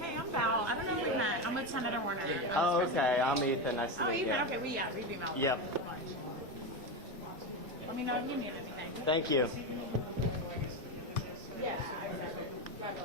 Hey, I'm Val. I don't know if we met. I'm with Senator Warner. Oh, okay. I'm Ethan. Nice to meet you. Ethan. Okay, we've emailed. Yep. Let me know if you need anything. Thank you. Yeah, exactly.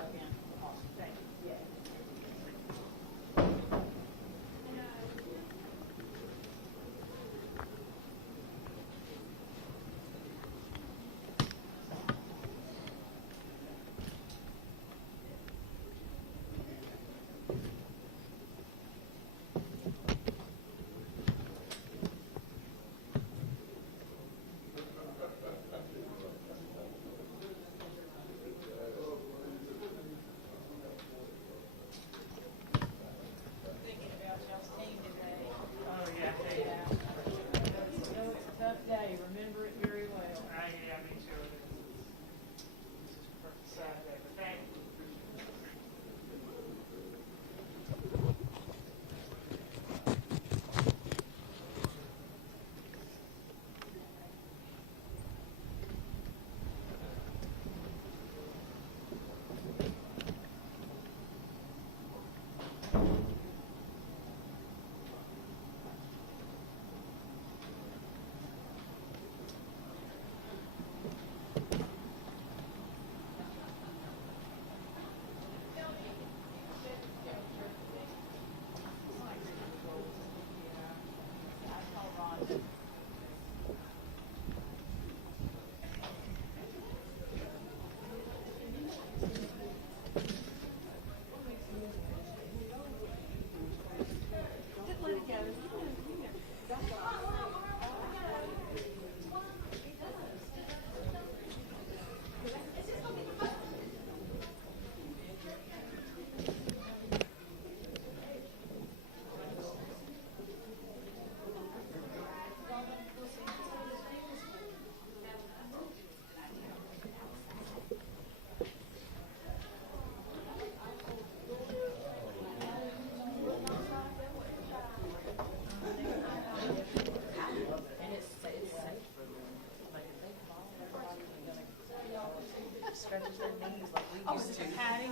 Stretches their knees like we used to. Patty.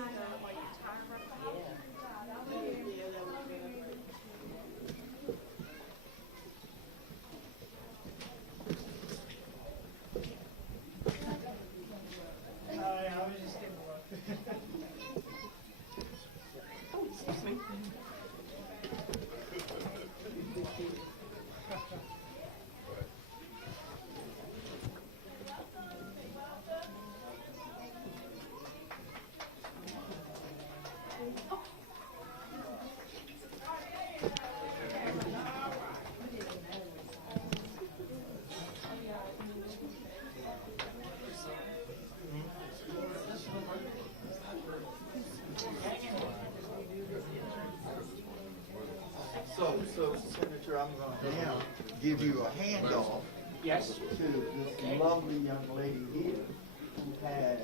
I was just getting a look. Oh, excuse me. So, Senator, I'm going to now give you a handoff Yes. to this lovely young lady here who has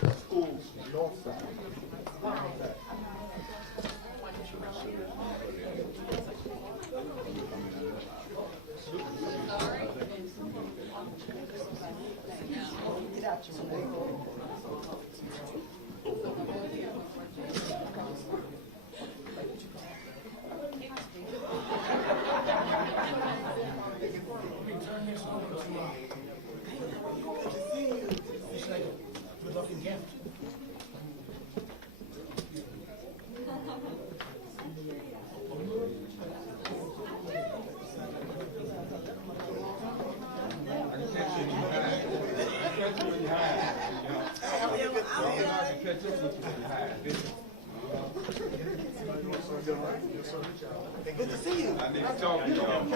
the school's north side. Get out your way. Good-looking gift. I'll Good to see you. I need to talk to y'all.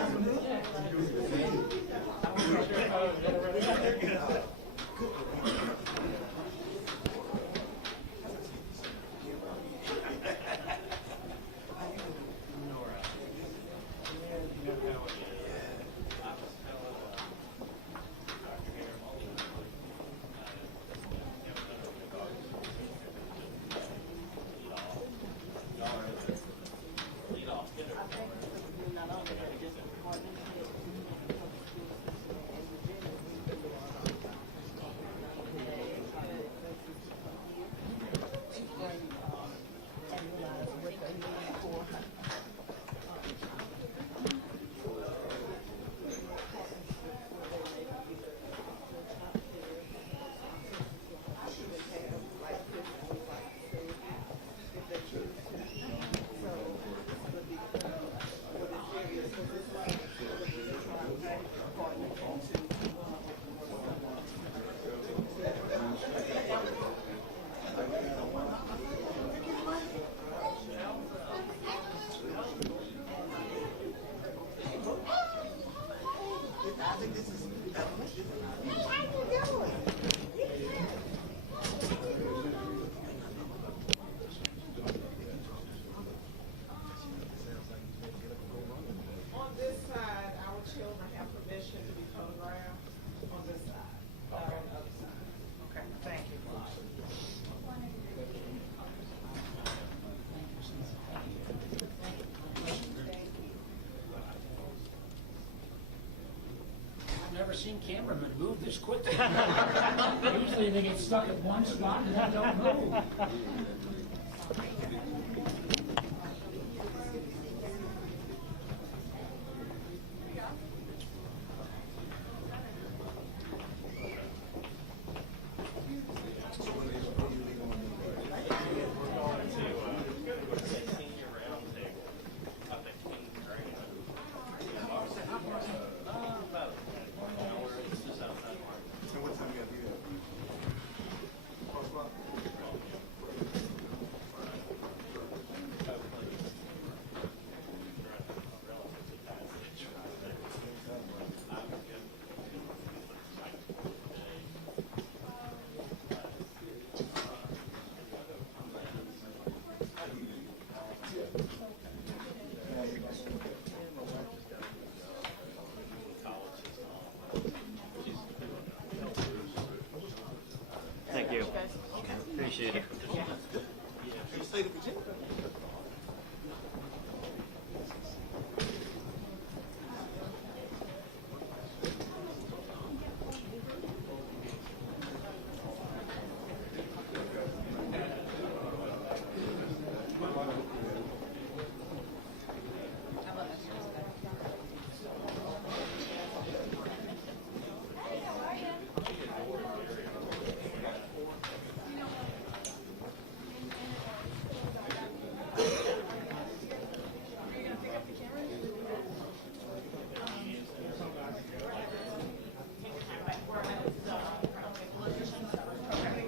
On this side, our children have permission to be photographed on this side, not on the other side. Okay, thank you. I've never seen cameramen move this quickly. Usually they get stuck at one spot and then don't move. Thank you. Appreciate it. State of Virginia.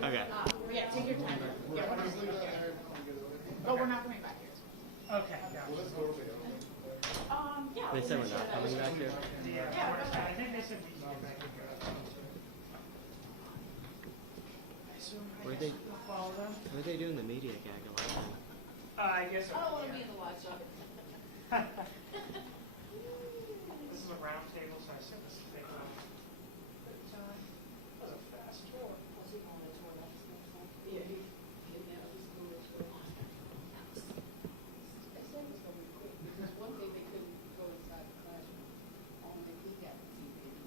Okay. Yeah, take your time. Yeah, we're not coming back here. Oh, we're not coming back here. Okay, got it. Yeah. They said we're not coming back here. I think they said we can go back and go. What are they doing the media gag a lot? I guess. I don't want to be in the live shot. This is a round table, so I said this is big enough. That was a fast tour. Yeah, they said it was going to be quick, because one day they couldn't go inside the classroom, only he got to see it.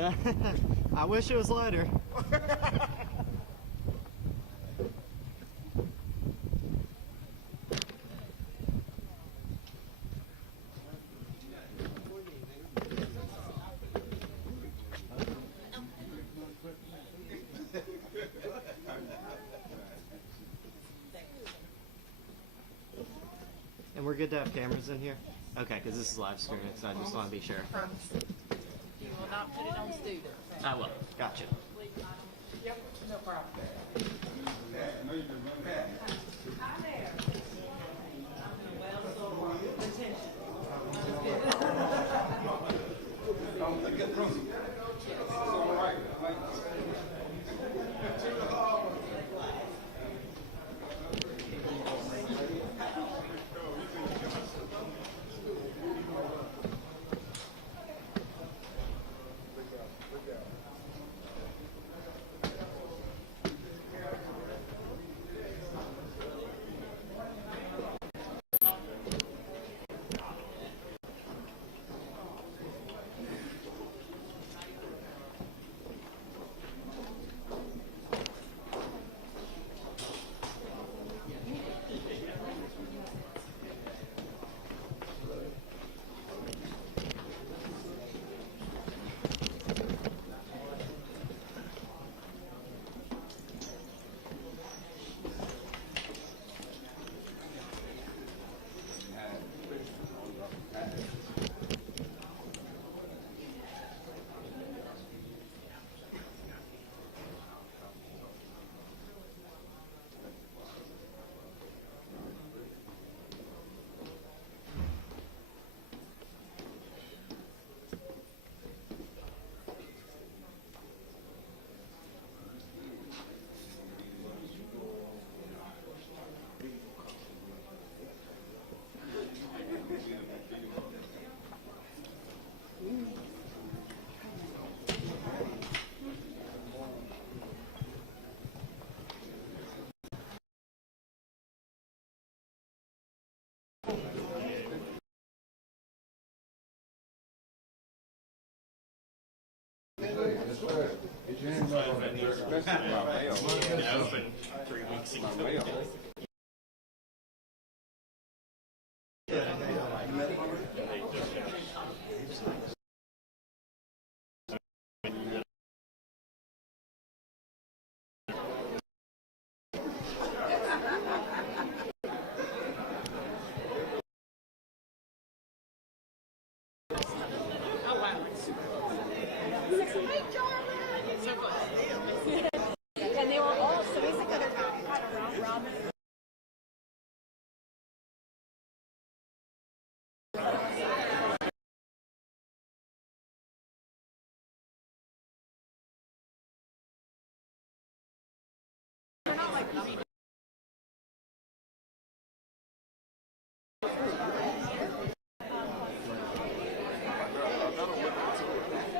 I wish it was lighter. And we're good to have cameras in here? Okay, because this is live streaming, so I just want to be sure. You will not put it on students. I will. Gotcha. No problem. Open 3 weeks ago. And they were all so basically they're kind of round robin. They're not like nothing.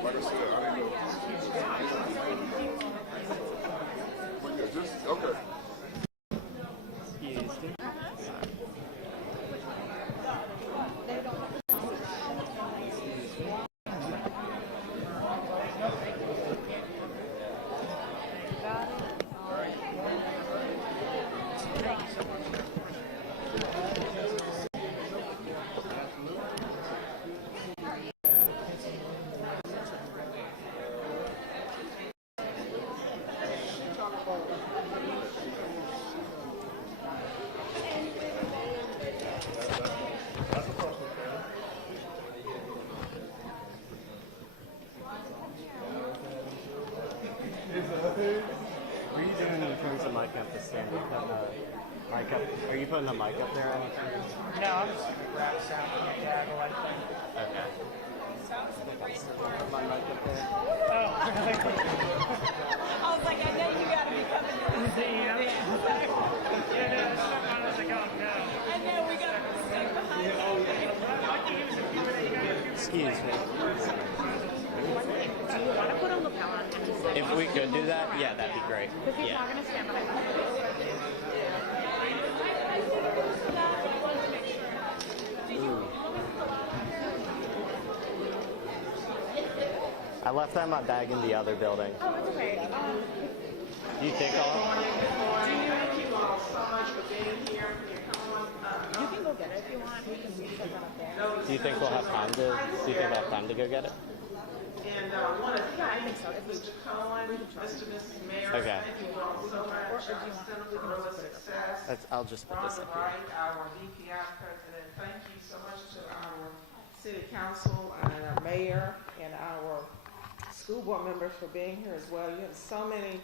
Like I said, I didn't know. But yeah, just okay. What are you doing in terms of mic up the stand? Mic up. Are you putting the mic up there? No, I'm just gonna grab sound from the gaggle, I think. Okay. My mic up there. Oh, really? I was like, I know you gotta be coming in. Yeah, no, it's not one of the go, no. I know we gotta stick behind you. Excuse me. Do you want to put a lapel on and just like, If we could do that, yeah, that'd be great. because he's Yeah. not going to stand behind the I I left that in my bag in the other building. Oh, it's okay. Do you think I'll... Thank you all so much for being here. Can you come on? You can go get it if you want. We can set that up there. Do you think we'll have time to... Do you think I'll have time to go get it? And want to Yeah, I think so. If we Mr. Cohen, Mr. and Mrs. Mayor, Okay. thank you all so much. Center for Early Success. I'll just put this Rhonda up here. Wright, our DPI president, thank you so much to our city council and our mayor and our school board members for being here as well. You have so many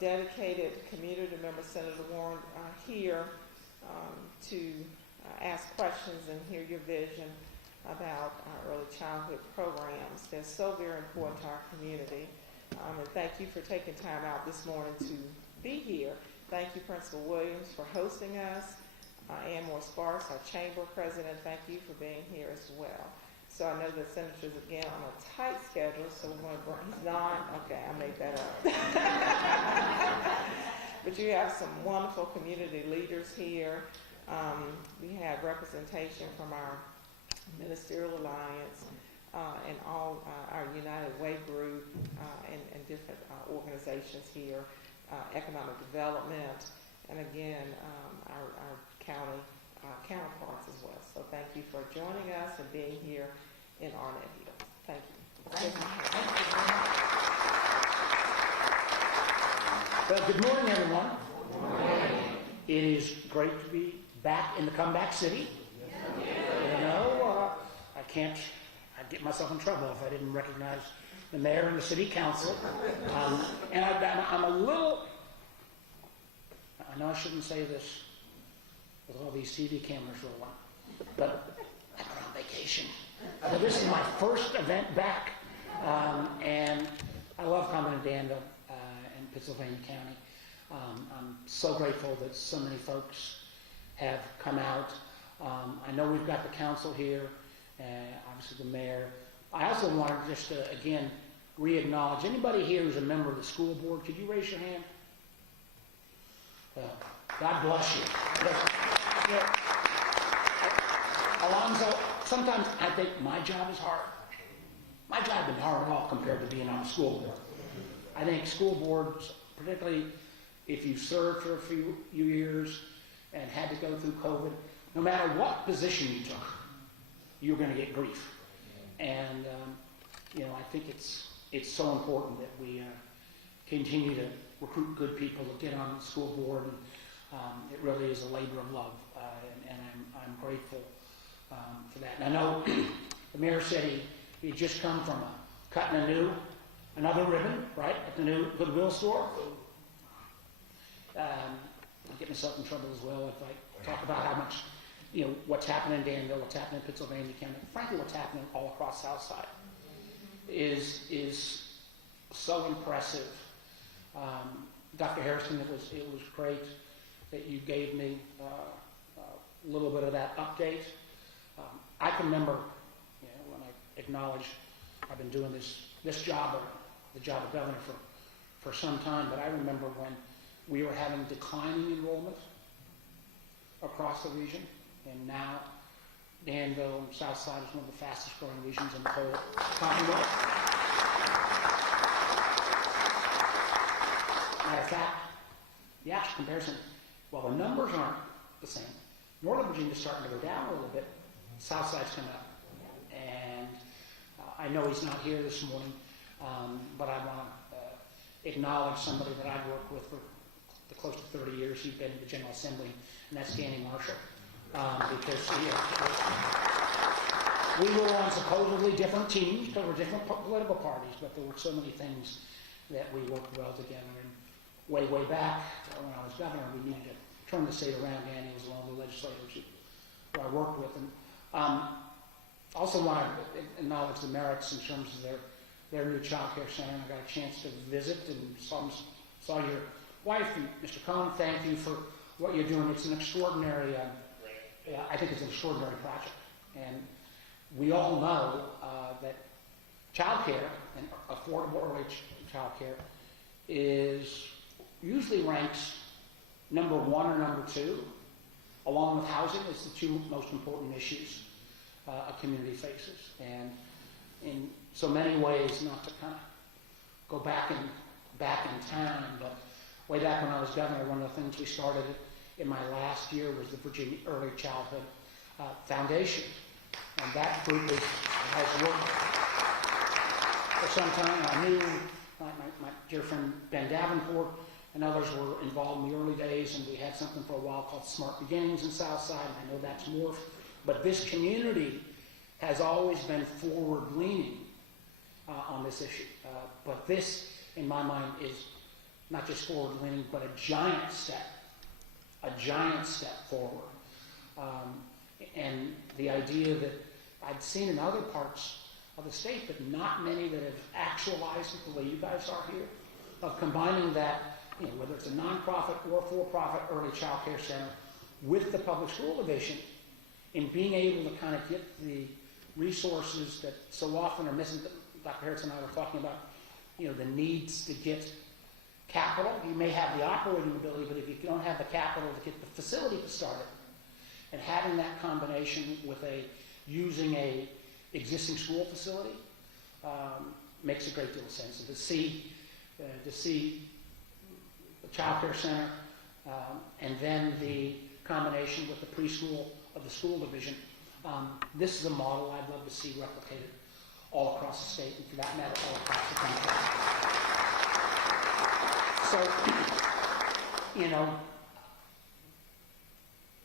dedicated community members, Senator Warren, here to ask questions and hear your vision about our early childhood programs. They're so very important to our community. And thank you for taking time out this morning to be here. Thank you, Principal Williams, for hosting us. Ann Moore Sparks, our chamber president, thank you for being here as well. So I know the senators, again, on a tight schedule, so we're going to bring, he's not, okay, I made that up. But you have some wonderful community leaders here. We have representation from our Ministerial Alliance and all our United Way group and different organizations here, economic development, and again, our county counterparts as well. So thank you for joining us and being here in Arnett Hill. Thank you. Well, good morning, everyone. It is great to be back in the comeback city. You know, I'd get myself in trouble if I didn't recognize the mayor and the city council. And I'm a little, I know I shouldn't say this with all these TV cameras rolling, but I'm on vacation. But this is my first event back, and I love coming to Danville and Pittsylvania County. I'm so grateful that so many folks have come out. I know we've got the council here, and obviously the mayor. I also wanted just to, again, re-acknowledge anybody here who's a member of the school board. Could you raise your hand? Well, God bless you. Yeah. Alonzo, sometimes I think my job is hard. My job isn't hard at all compared to being on the school board. I think school boards, particularly if you served for a few years and had to go through COVID, no matter what position you took, you're going to get grief. And, I think it's so important that we continue to recruit good people to get on the school board. And, it really is a labor of love, and I'm grateful for that. And I know the mayor said he just come from cutting another ribbon, right, at the new Goodwill store. I'll get myself in trouble as well if I talk about how much, what's happening in Danville, what's happening in Pittsylvania County, frankly, what's happening all across Southside is so impressive. Dr. Harrison, it was great that you gave me a little bit of that update. I can remember, when I acknowledged I've been doing this job, or the job of governor for some time, but I remember when we were having declining enrollment across the region, and now Danville and Southside is one of the fastest growing regions in the whole Commonwealth. Matter of fact, the actual comparison, while the numbers aren't the same, Northern Virginia's starting to go down a little bit, Southside's coming up. And I know he's not here this morning, but I want to acknowledge somebody that I've worked with for close to 30 years. He's been in the General Assembly, and that's Danny Marshall. Because we were on supposedly different teams, because we're different political parties, but there were so many things that we worked well together. And way back when I was governor, we needed to turn the state around. Danny was one of the legislators who I worked with. And also want to acknowledge the merits in terms of their new child care center. And I got a chance to visit and saw your wife, and Mr. Cohen. Thank you for what you're doing. It's an extraordinary, I think it's an extraordinary project. And we all know that child care and affordable early child care usually ranks number 1 or number 2, along with housing, as the 2 most important issues a community faces. And in so many ways, not to kind of go back in time, but way back when I was governor, one of the things we started in my last year was the Virginia Early Childhood Foundation. And that group has worked for some time. I knew my dear friend Ben Davenport and others were involved in the early days, and we had something for a while called Smart Beginnings in Southside, and I know that's morphed. But this community has always been forward-leaning on this issue. But this, in my mind, is not just forward-leaning, but a giant step forward. And the idea that I'd seen in other parts of the state, but not many that have actualized it the way you guys are here, of combining that, whether it's a nonprofit or for-profit early child care center with the public school division, in being able to kind of get the resources that so often are missing. Dr. Harris and I were talking about, the needs to get capital. You may have the operating ability, but if you don't have the capital to get the facility to start it, and having that combination with using a existing school facility makes a great deal of sense. And to see the child care center and then the combination with the preschool of the school division, this is a model I'd love to see replicated all across the state, and for that matter, all across the country. So,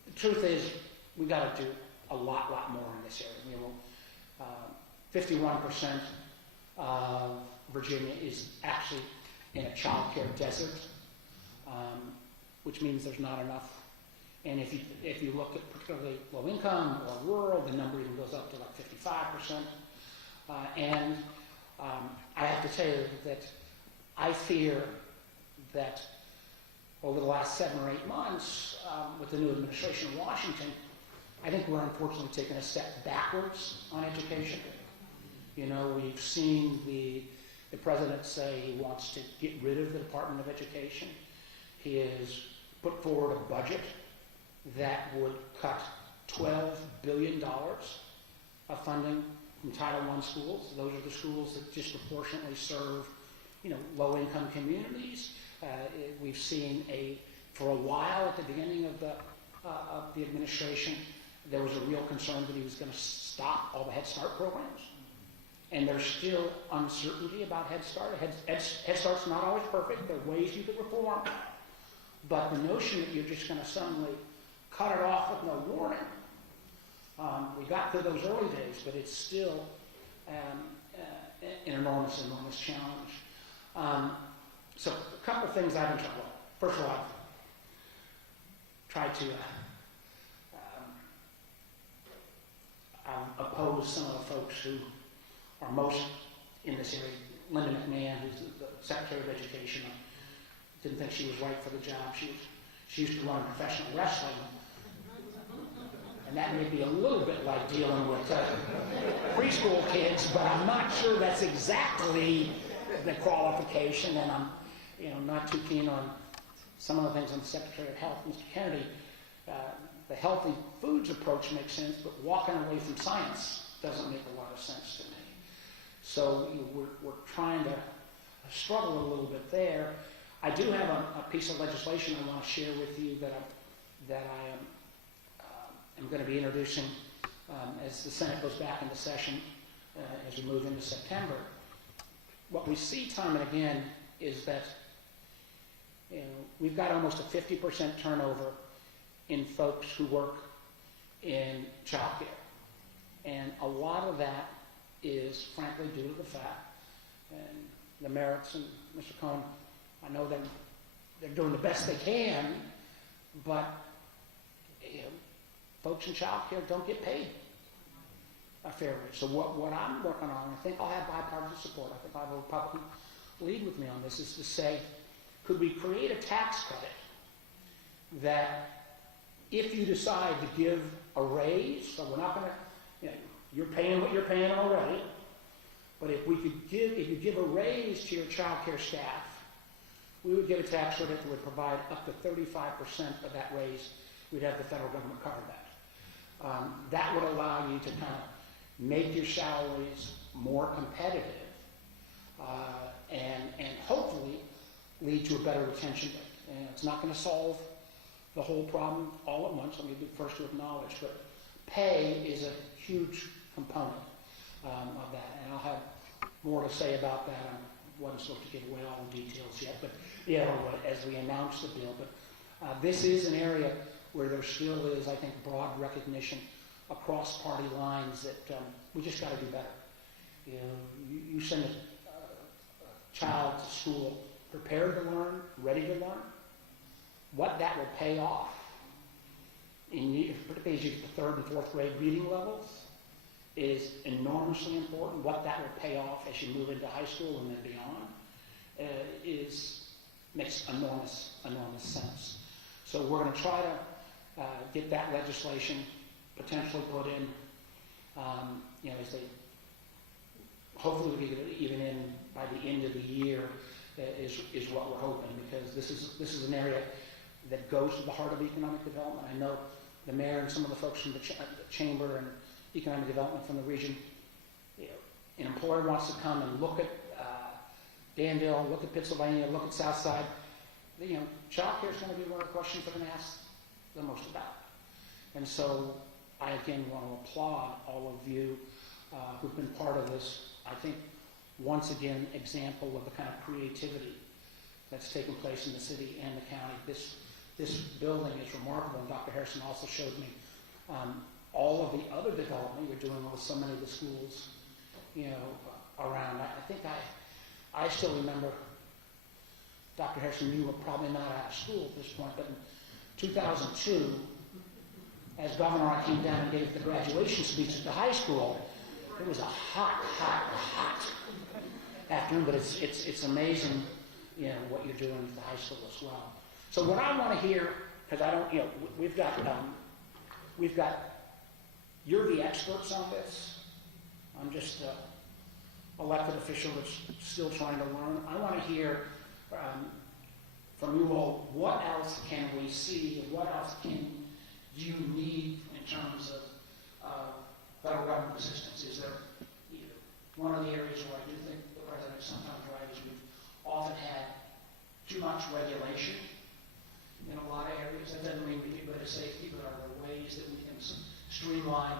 the truth is, we got to do a lot more in this area. 51% of Virginia is actually in a child care desert, which means there's not enough. And if you look at particularly low income or rural, the number even goes up to like 55%. And I have to tell you that I fear that over the last 7 or 8 months, with the new administration in Washington, I think we're unfortunately taking a step backwards on education. We've seen the president say he wants to get rid of the Department of Education. He has put forward a budget that would cut $12 billion of funding from Title I schools. Those are the schools that disproportionately serve, low-income communities. We've seen for a while at the beginning of the administration, there was a real concern that he was going to stop all the Head Start programs. And there's still uncertainty about Head Start. Head Start's not always perfect. There are ways you could reform. But the notion that you're just going to suddenly cut it off with no warning, we got through those early days, but it's still an enormous challenge. So a couple of things I've been trying. Well, first of all, I've tried to oppose some of the folks who are most in this area. Linda McMahon, who's the Secretary of Education, I didn't think she was right for the job. She used to run professional wrestling, and that may be a little bit like dealing with preschool kids, but I'm not sure that's exactly the qualification, and I'm not too keen on some of the things on the Secretary of Health, Mr. Kennedy. The healthy foods approach makes sense, but walking away from science doesn't make a lot of sense to me. So we're trying to struggle a little bit there. I do have a piece of legislation I want to share with you that I am going to be introducing as the Senate goes back into session as we move into September. What we see time and again is that we've got almost a 50% turnover in folks who work in child care. And a lot of that is frankly due to the fact, and the merits, and Mr. Cohen, I know they're doing the best they can, but folks in child care don't get paid a fair wage. So what I'm working on, I think I'll have bipartisan support, I think I'll have a Republican lead with me on this, is to say, could we create a tax credit that if you decide to give a raise, so we're not going to, you're paying what you're paying already, but if you give a raise to your child care staff, we would give a tax credit that would provide up to 35% of that raise. We'd have the federal government cover that. That would allow you to kind of make your salaries more competitive, and hopefully lead to a better retention rate. And it's not going to solve the whole problem all at once. I'm going to be the first to acknowledge, but pay is a huge component of that, and I'll have more to say about that. I wasn't supposed to give away all the details yet, but as we announce the bill. But this is an area where there still is, I think, broad recognition across party lines that we just got to do better. You send a child to school prepared to learn, ready to learn. What that will pay off, particularly as you get to 3rd and 4th grade reading levels, is enormously important. What that will pay off as you move into high school and then beyond makes enormous sense. So we're going to try to get that legislation potentially put in, as they hopefully we'll get it even in by the end of the year is what we're hoping, because this is an area that goes to the heart of economic development. I know the mayor and some of the folks from the chamber and economic development from the region. An employer wants to come and look at Danville, look at Pennsylvania, look at Southside. Child care is going to be one of the questions they're going to ask the most about. And so I again want to applaud all of you who've been part of this. I think once again example of the kind of creativity that's taken place in the city and the county. This building is remarkable, and Dr. Harrison also showed me all of the other development you're doing with so many of the schools, around. I think I still remember, Dr. Harrison, you were probably not out of school at this point, but in 2002, as governor, I came down and gave the graduation speech at the high school. It was a hot afternoon, but it's amazing, what you're doing at the high school as well. So what I want to hear, because I don't, we've got, you're the experts on this. I'm just an elected official that's still trying to learn. I want to hear from you all, what else can we see, and what else do you need in terms of federal government assistance? Is there one of the areas where I do think the president is sometimes right is we've often had too much regulation in a lot of areas. That doesn't mean we get rid of safety, but are there ways that we can streamline,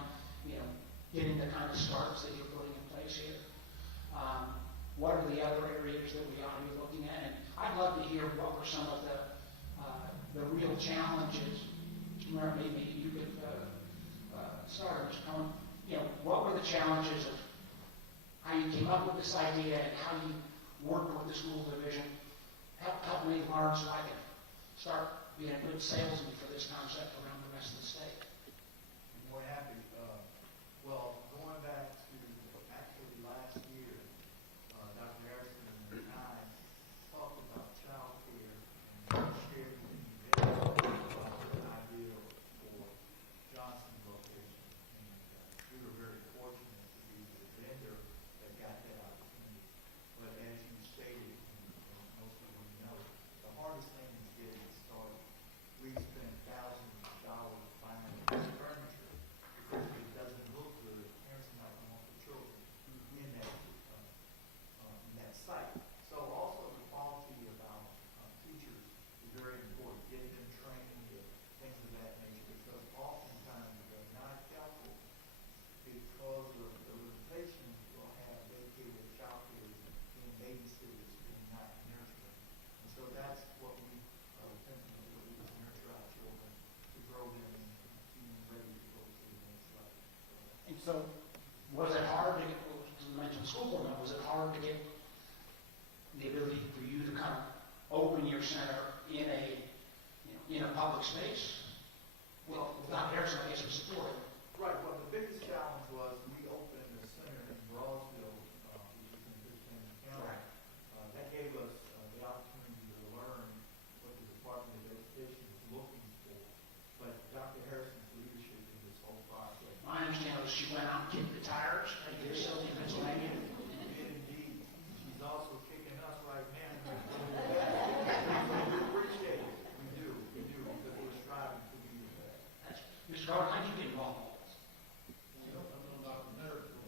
getting the kind of starts that you're putting in place here? What are the other areas that we ought to be looking at? And I'd love to hear what were some of the real challenges. Where maybe you could start, what were the challenges of how you came up with this idea and how you worked with the school division? Help me learn so I can start being a good salesman for this concept around the rest of the state. I'm more happy. Going back to actually last year, Dr. Harrison and I talked about child care and shared with you an idea for Johnson's location. And we were very fortunate to be the vendor that got that opportunity. But as you stated, and most people know, the hardest thing is getting it started. We spent thousands of dollars buying furniture because it doesn't look good. Parents might want the children in that site. So also the quality of our teachers is very important. Getting them trained, things of that nature, because oftentimes they're not helpful because of the limitations. We'll have dedicated child care being babysitters and not nurturing. And so that's what we think of what we nurture our children to grow them and keep them ready to go to the next level. And so, was it hard to get, you mentioned school board, was it hard to get the ability for you to kind of open your center in a public space? Well, without Harrison, I guess, was supported. Right. Well, the biggest challenge was we opened the center in Roseville, which is in Richmond County. Right. That gave us the opportunity to learn what the Department of Education is looking for. But Dr. Harrison's leadership in this whole process. My understanding was she went out and kicked the tires at your facility in Pennsylvania. Indeed. She's also kicking us right now. We appreciate it. We do, because we're striving to be the best. Mr. Gordon, how did you get involved in all this? I'm not Dr. Merritt.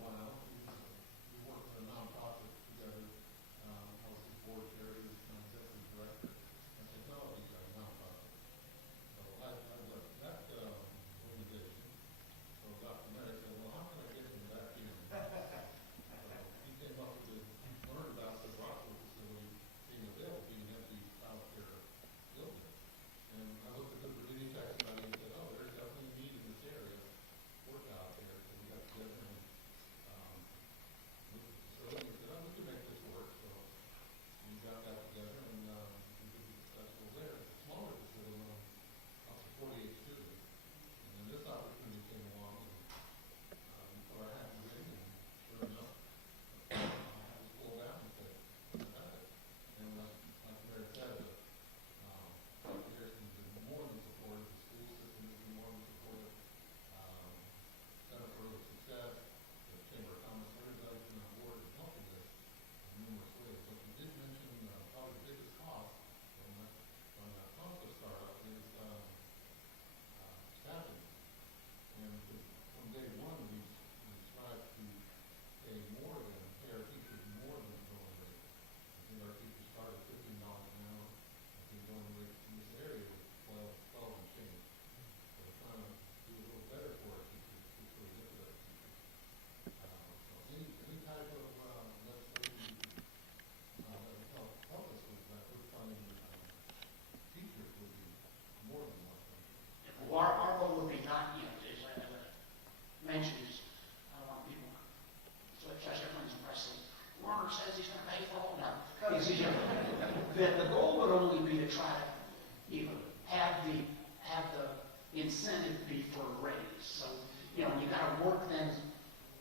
incentive be for a raise. So, you know, you gotta work then,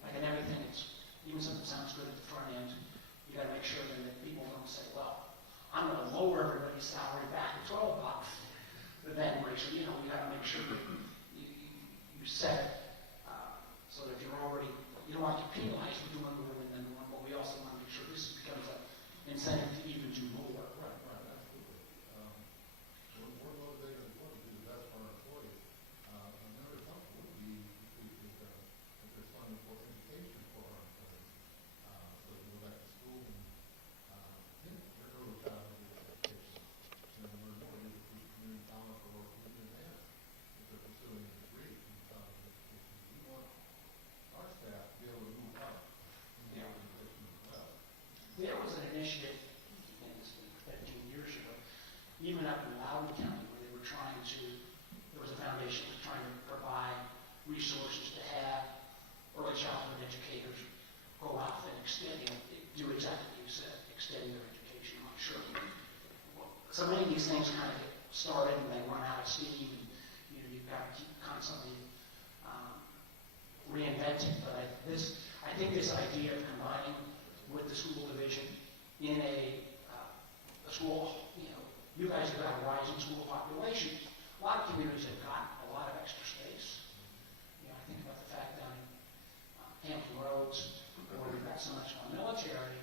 like in everything, it's, even something sounds good at the front end, you gotta make sure then that people don't say, well, I'm gonna lower everybody's salary back to $12, but then ratio, you know, you gotta make sure that you set it, so that if you're already, you don't want to get penalized for doing more than one, but we also want to make sure this becomes an incentive to even do more. Right, absolutely. We're motivated as well to do the best for our employees. Another example would be if there's funding for education for our employees. So we go back to school and, their early childhood education. And then learn more, either through community college or even advanced, if they're pursuing a degree in childhood education. We want our staff to be able to move up in the organization as well. There was an initiative, and this was 15 years ago, even up in Loudoun County, where they were trying to, there was a foundation that was trying to provide resources to have early childhood educators go out and extend, you know, do exactly what you said, extend their education. I'm sure. So many of these things kind of get started and they run out of steam, and you know, you've got to keep constantly reinventing. But I think this idea of combining with the school division in a school, you know, you guys have got a rising school population. A lot of communities have gotten a lot of extra space. You know, I think about the fact down in Hampton Roads, where we've got so much more military,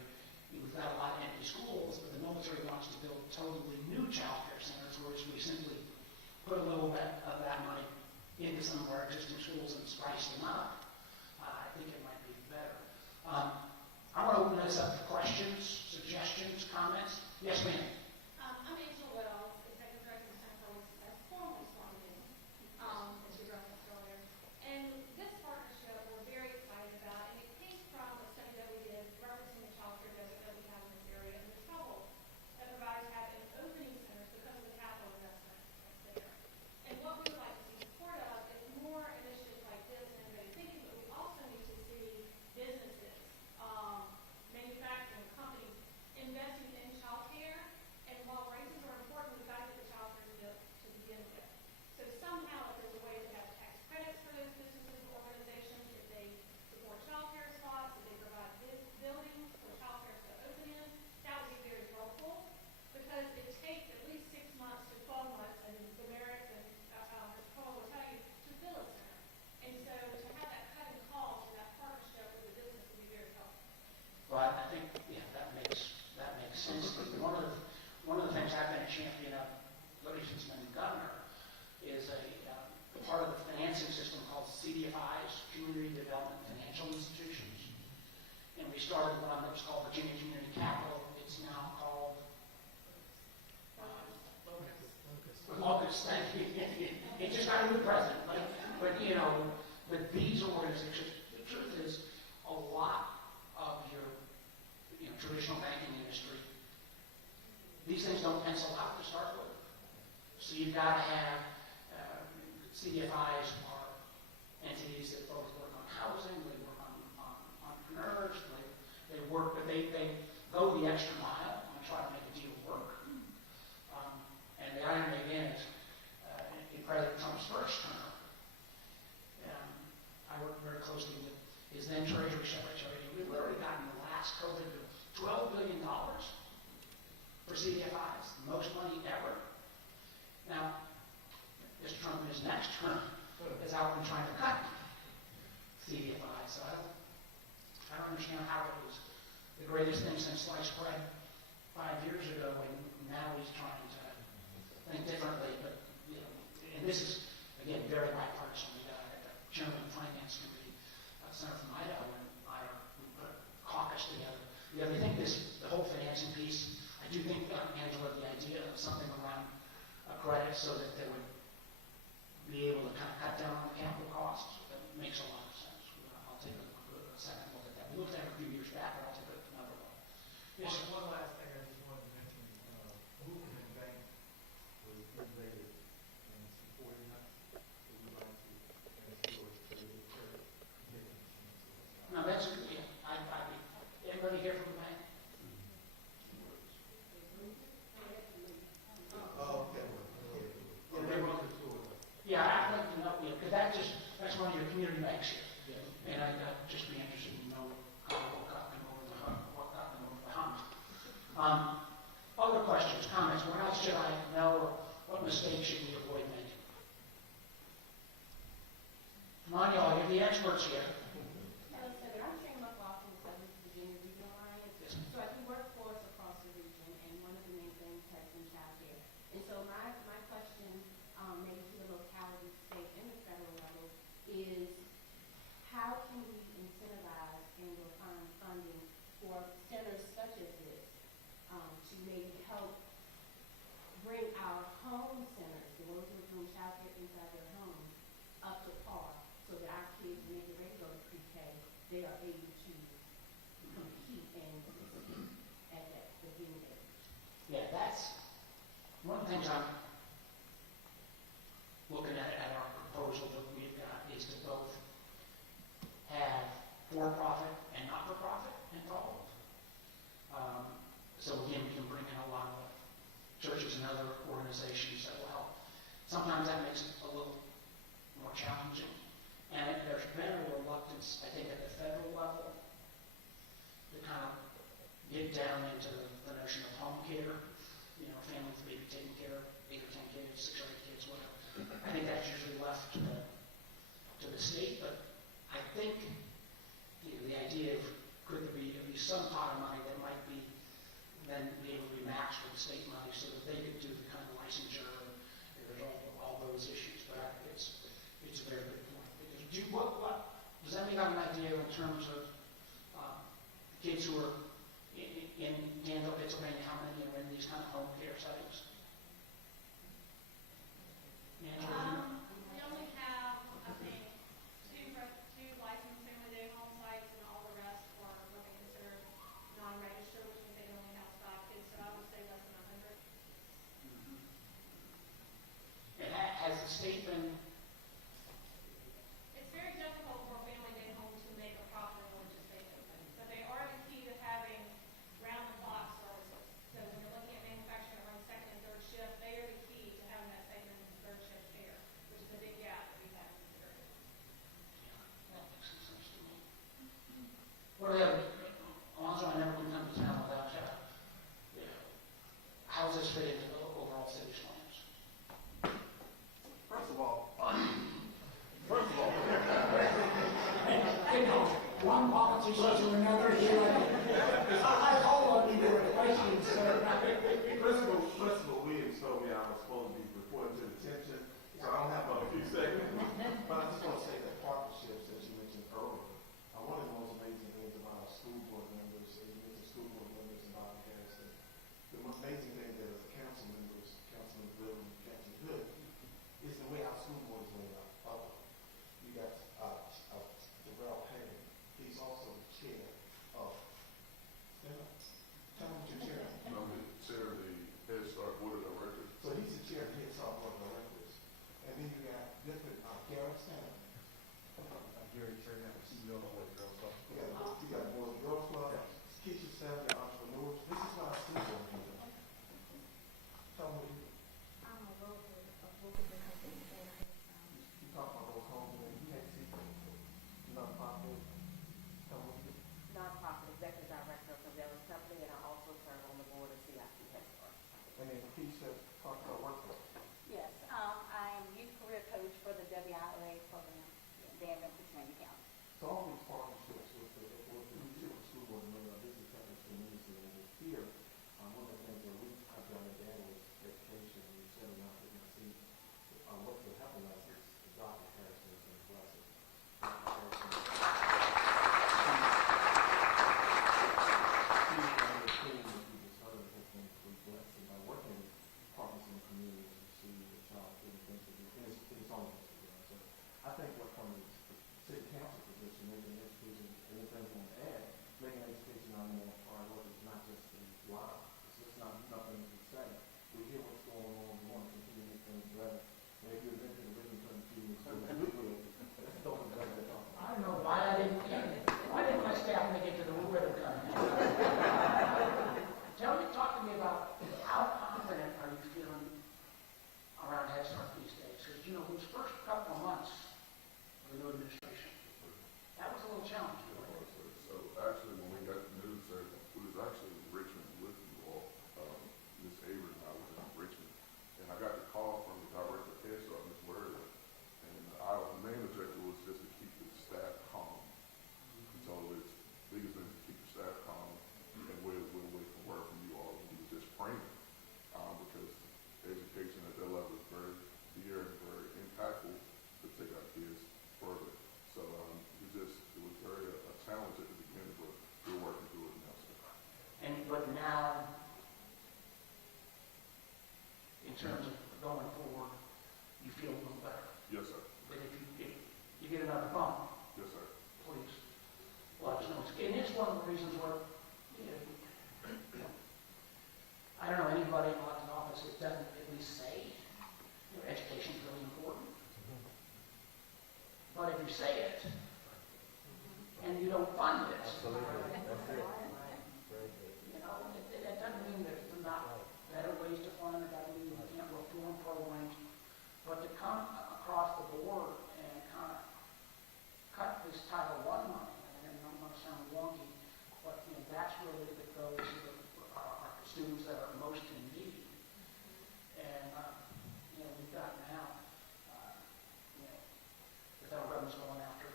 we've got a lot of empty schools, but the military wants to build totally new child care centers, whereas we simply put a little bit of that money into some of our existing schools and spice them up. I think it might be better. I want to open this up to questions, suggestions, comments. Yes, ma'am. I'm Angela Wells, Executive Director of the Center for Success, formerly Swan News, as you referenced earlier. And this partnership we're very excited about, and it came from a study that we did referencing the child care desert that we have in this area and the trouble that providers have in opening centers because of the capital investment that's there. And what we would like to see support of is more initiatives like this and innovative thinking, but we also need to see businesses, manufacturing companies investing in child care. And while races are important, we've got to get the child care to begin with. So somehow, if there's a way to have tax credits for those businesses or organizations, if they support child care spots, if they provide buildings for child care to open in, that would be very helpful, because it takes at least 6 months to 12 months, and the merits and Mr. Cole will tell you, to fill a center. And so to have that cut and cost and that partnership with the business would be very helpful. Well, I think, yeah, that makes sense. One of the things I've been a champion of, literally since I've been governor, is a part of the financing system called CDFIs, Community Development Financial Institutions. And we started one that was called Virginia Community Capital. It's now called Locust. Thank you. It just got a new president, but you know, but these organizations, the truth is, a lot of your traditional banking industry, these things don't pencil out to start with. So you've got to have CDFIs are entities that both work on housing, they work on entrepreneurs, they work, but they go the extra mile and try to make a deal work. And the irony again is, in President Trump's first term, I worked very closely with his then Treasury Secretary. We literally got in the last COVID bill $12 billion for CDFIs, the most money ever. Now, Mr. Trump in his next term is out and trying to cut CDFIs. So I don't understand how it was the greatest thing since sliced bread 5 years ago, and now he's trying to think differently. But you know, and this is again very bipartisan. We got the chairman of the finance committee, Senator from Idaho, and we put a caucus together. You know, I think the whole financing piece, I do think, Angela, the idea of something around a credit so that they would be able to kind of cut down on the capital costs, that makes a lot of sense. I'll take a second look at that. We looked at it a few years back, but I'll take another look. Yes, sir. One last thing I just wanted to mention, movement and bank was innovative and supporting not community banks here. And I'd just be interested in knowing what got them over the hump. Other questions, comments, what else should I know, or what mistakes should we avoid making? Come on, y'all, you're the experts here. Hello, sir. I'm Shane McLaughlin with the Virginia Regional Alliance. Yes. So I do work for us across the region, and one of the main things has been childcare. And so my question, maybe to the locality, state, and the federal level, is how can we incentivize and or find funding for centers such as this to maybe help bring our home centers, the ones who are doing childcare inside their homes, up to par, so that our kids, when they get ready to go to pre-K, they are able to compete and succeed at that beginning age. Yeah, that's one of the things I'm looking at our proposal that we've got is to both have for-profit and not-for-profit involved. So again, we can bring in a lot of churches and other organizations that will help. Sometimes that makes it a little more challenging. And there's been a reluctance, I think, at the federal level to kind of get down into the notion of home care, families maybe taking care of 8 or 10 kids, 6 or 8 kids, whatever. I think that's usually left to the state, but I think the idea of could there be at least some pot of money that might be then be able to be matched with state money so that they could do the kind of licensure and there's all those issues. But I think it's a very good point. Because does that mean I have an idea in terms of kids who are in Danville, Pennsylvania, how many are in these kind of home care settings? Angela, We only have, I think, two licensed family day home sites, and all the rest are what they consider non-registered, which means they only have 5 kids, so I would say less than 100. and has the state been? It's very difficult for a family day home to make a profit in order to stay open. So they are the key to having round-the-clock services. So when you're looking at manufacturing that runs second and third shift, they are the key to having that second and third shift care, which is a big gap that we have in this area. That makes some sense to me. What are the other? Alonzo, I never would come to town without how does this fit into the overall city's plans? First of all, One politician to another here. I call on you to questions, sir. Principal Williams told me I was supposed to be reporting to detention, so I don't have but a few seconds. But I just want to say that partnerships, as you mentioned earlier, are one of the most amazing things about our school board members, and you mentioned school board members and Dr. Harrison. The most amazing thing that as council members, Councilman Bill and Councilman Good, is the way our school board is laid out. You got Darrell Perry. He's also the chair of, tell me what your chair is. I'm the chair of the Head Start Board of Directors. So he's the chair of the Head Start Board of Directors. And then you got different, Garrett Stanton. Gary Cherry, I'm CEO of the Boy Girls Club. You got Boys and Girls Club, Keisha Savvy, entrepreneurs. This is why I see them here. Tell me what you, I'm a local company. you talk about those homes and you can't see them. Nonprofit. Tell me what you do. Nonprofit executive director of the Village Company, and I also serve on the board of CIC Head Start. And then Keisha, talk about workforce. Yes, I am youth career coach for the WIOA program in Danville, Pennsylvania County. So all these partnerships with the school board member, this is something tremendously over here. One of the things that we have done at Danville is education, and we're certainly not going to see what will happen us is Dr. Harrison has been blessed. Dr. Harrison, she and the team that you just heard has been blessed, and by working with partners in the community, you see the child getting things to do, and it's on us. So I think what comes is the city council position, making education, anything you want to add, making education our more priority, is not just the line. It's just not nothing we say. We hear what's going on, we want to continue to make things better. Maybe you're into the rhythm couldn't do this, but we will. Let's talk about that. I don't know why didn't my staff make it to the rhythm coming? Talk to me about how confident are you feeling around Head Start these days? Because, these first couple of months of the new administration the phone, Yes, sir. please let us know. And it's one of the reasons where, you know, I don't know anybody in elected office that doesn't at least say, you know, education is really important. But if you say it, and you don't fund it, Absolutely. That's it. Very good. you know, that doesn't mean that there's not better ways to fund it, that doesn't mean you can't reform programs, but to come across the board and kind of cut this Title I money, and I'm not going to sound wonky, but you know, that's really that goes to our students that are most in need. And you know, we've got now, you know, the federal government's going after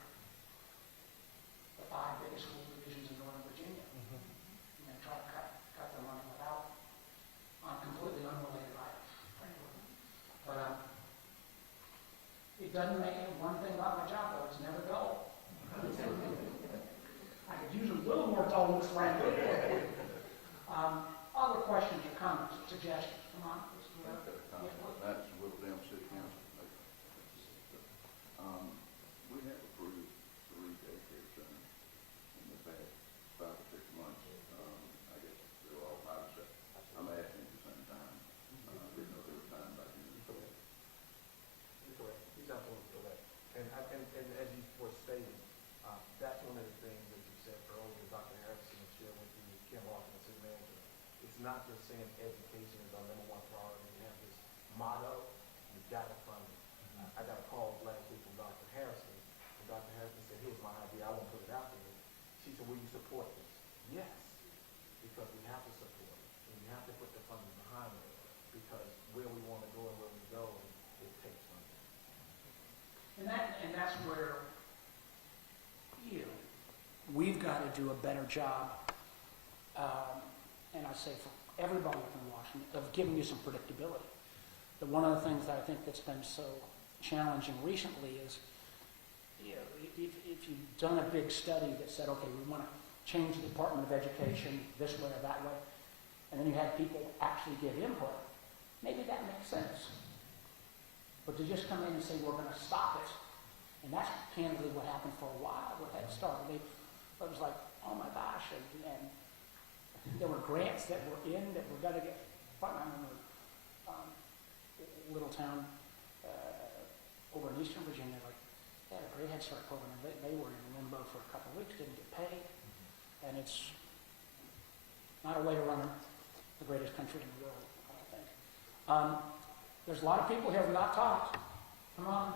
the 5 biggest school divisions in Northern Virginia. You know, try to cut the money without on completely unrelated items, frankly. But it doesn't make it one thing about my job though, it's never dull. I could use a little more dullness, frankly. Other questions or comments or suggestions? Come on. That's Wilbraham City Council. We have approved 3 daycare centers in the past 5 or 6 months. I guess they're all out of set. I'm asking at the same time. Didn't know there was time back in the Correct. You're correct. He's absolutely correct. And as you were stating, that's one of the things that you said earlier, Dr. Harrison, and shared with you, Kim Walker, the city manager. It's not just saying education is our #1 priority. We have this motto, you've got to fund it. I got a call last week from Dr. Harrison, and Dr. Harrison said, here's my idea, I won't put it out there. She said, will you support this? Yes, because we have to support it, and we have to put the funding behind it, because where we want to go and where we go, it takes funding. And that's where, you know, we've got to do a better job, and I say for everybody in Washington, of giving you some predictability. But one of the things that I think that's been so challenging recently is, you know, if you've done a big study that said, okay, we want to change the Department of Education this way or that way, and then you had people actually give input, maybe that makes sense. But to just come in and say, we're going to stop it, and that's candidly what happened for a while with Head Start. It was like, oh my gosh, and there were grants that were in that were going to get funded. I remember a little town over in Eastern Virginia, like, they had a great Head Start program, and they were in limbo for a couple of weeks, didn't get paid, and it's not a way to run the greatest country in the world, I don't think. There's a lot of people here who have not talked. Come on.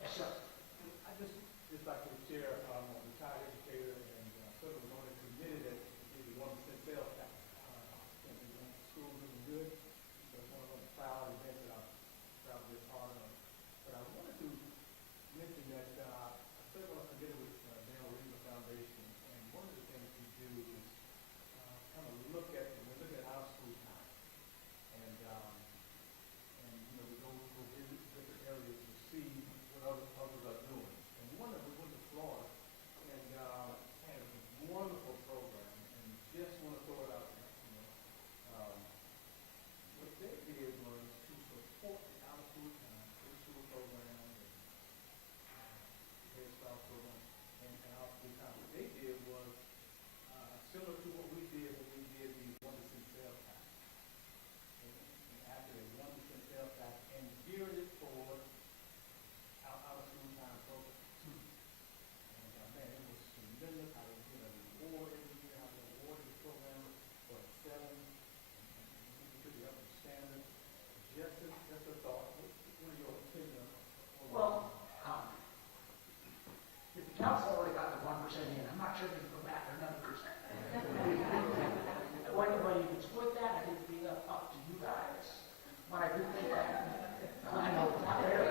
Yes, sir. I just like to share, a retired educator and certainly one that committed it to be the 1% sales tax. Schools doing good. That's one of the proud events that I'm proud to be a part of. But I wanted to mention that I serve on a committee with the Danville Foundation, and one of the things we do is kind of look at our school time. And you know, we go visit different areas to see what others are doing. And one of them, we went to Florida and had a wonderful program, and just want to throw it out there. You know, what they did was to support the out-of-school time, school program, and Head Start program, and out-of-school time. What they did was similar to what we did when we did the 1% sales tax. After a 1% sales tax and geared it toward out of school time program. And man, it was tremendous. I was getting an award every year. I was awarded the program for excelling and to the upper standard. Just a thought. What are your opinions on Well, if the council already got the 1% in, I'm not sure they can go back to another percent. When you can split that, I think it'd be up to you guys. But I do think that, I know, not there. You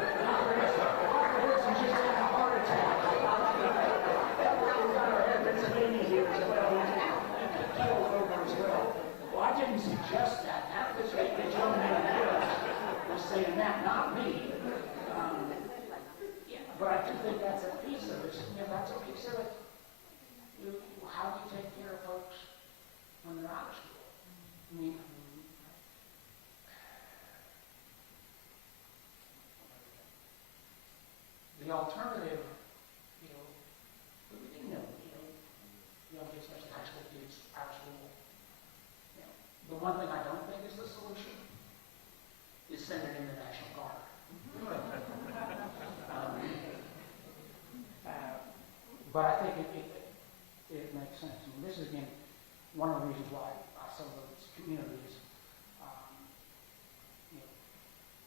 just had a heart attack. We've got our Pennsylvania here as well. Keel over as well. Well, I didn't suggest that. That was the gentleman here was saying that, not me. But I do think that's a piece of it. You know, that's a piece of it. How do you take care of folks when they're out of school? I mean, But I think it makes sense. I mean, this is, again, one of the reasons why some of those communities, you know,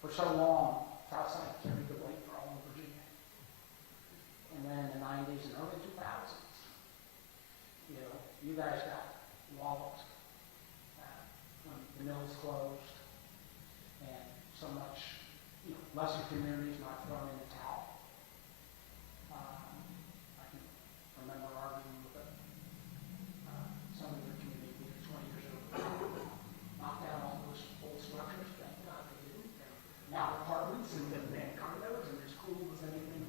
for so long, Southside carried the weight for all of Virginia. And then in the 90s and early 2000s, you know, you guys got walloped when the mills closed, and so much, you know, lesser communities not thrown in the towel. I can remember arguing with some of your community leaders 20 years ago, knocked down all those old structures. Thank God they didn't. They're now apartments and condos, and there's schools and anything